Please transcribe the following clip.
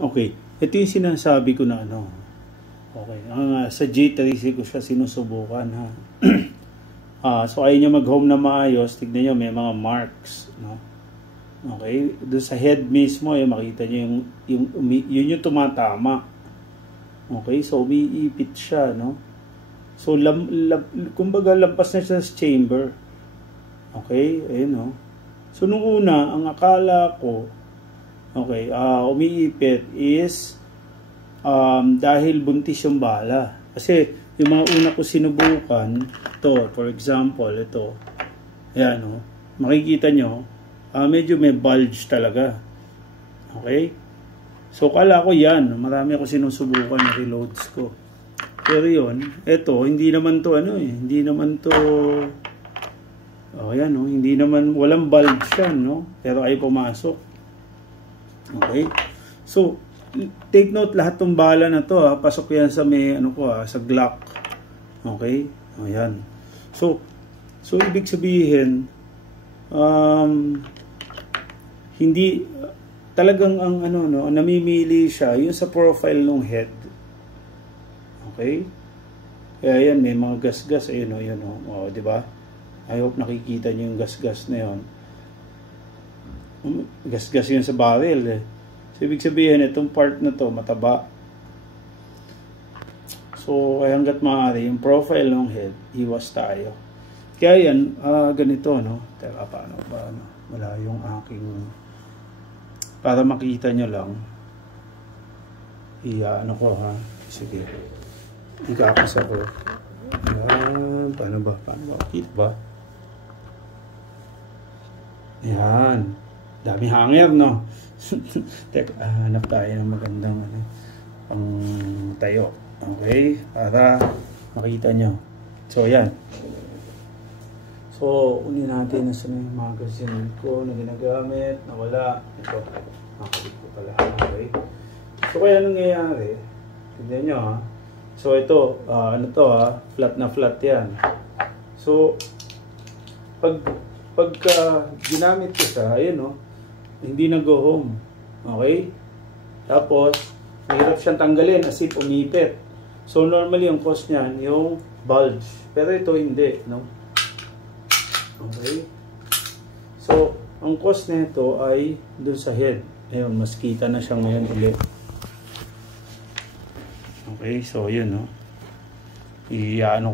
Okay. Ito yung sinasabi ko na ano. Okay. Sa G3 ko siya sinusubukan ha. So ayaw nyo mag-home na maayos. Tignan nyo, may mga marks. No? Okay. Doon sa head mismo, makita nyo yun yung tumatama. Okay. So umiipit siya. No? So kumbaga lampas na siya sa chamber. Okay. Ayun no. So nung una, ang akala ko, okay, umiipit is dahil buntis yung bala. Kasi yung mga una ko sinubukan, ito, for example, ito, ayan, no? Makikita nyo, medyo may bulge talaga. Okay? So, kala ko yan, marami ako sinusubukan na reloads ko. Pero yun, ito, hindi naman to, hindi naman to, ayan, no? Hindi naman, walang bulge yan, no? Pero ay pumasok. Okay? So, take note, lahat ng bala na to, pasok yan sa may, sa Glock. Okay? Ayan. So ibig sabihin, hindi, talagang ang, namimili siya, yung sa profile ng head. Okay? Kaya yan, may mga gas-gas, ayun, di ba? I hope nakikita niyo yung gas-gas na yun. Gas-gas yun sa barrel, So, ibig sabihin, itong part na to, mataba. So, ay hanggat maaari, yung profile ng head, iwas tayo. Kaya yan, ganito, no? Teka, paano? Wala yung aking, para makita nyo lang, ko, ha? Sige. Ikakas ako. Yan. Paano ba? Hit ba? Yan. Dami hanger, no? Teka, hanap tayo ng magandang pang tayo. Okay? Para makita nyo. So, yan. So, unin natin na sa yung magazine ko na ginagamit, na wala. Ito. Nakabit ko pala. Okay? So, kaya nangyayari, tignan nyo, ha? So, ito, flat na flat yan. So, pagka ginamit ko siya, ayun, hindi nag-go home. Okay? Tapos, mahirap siyang tanggalin as if umipit. So, normally, ang cause niyan, yung bulge. Pero ito, hindi. No? Okay? So, ang cause nito ay dun sa head. Ayun, mas kita na siya ngayon ulit. Okay? So, yun, no? Iano ko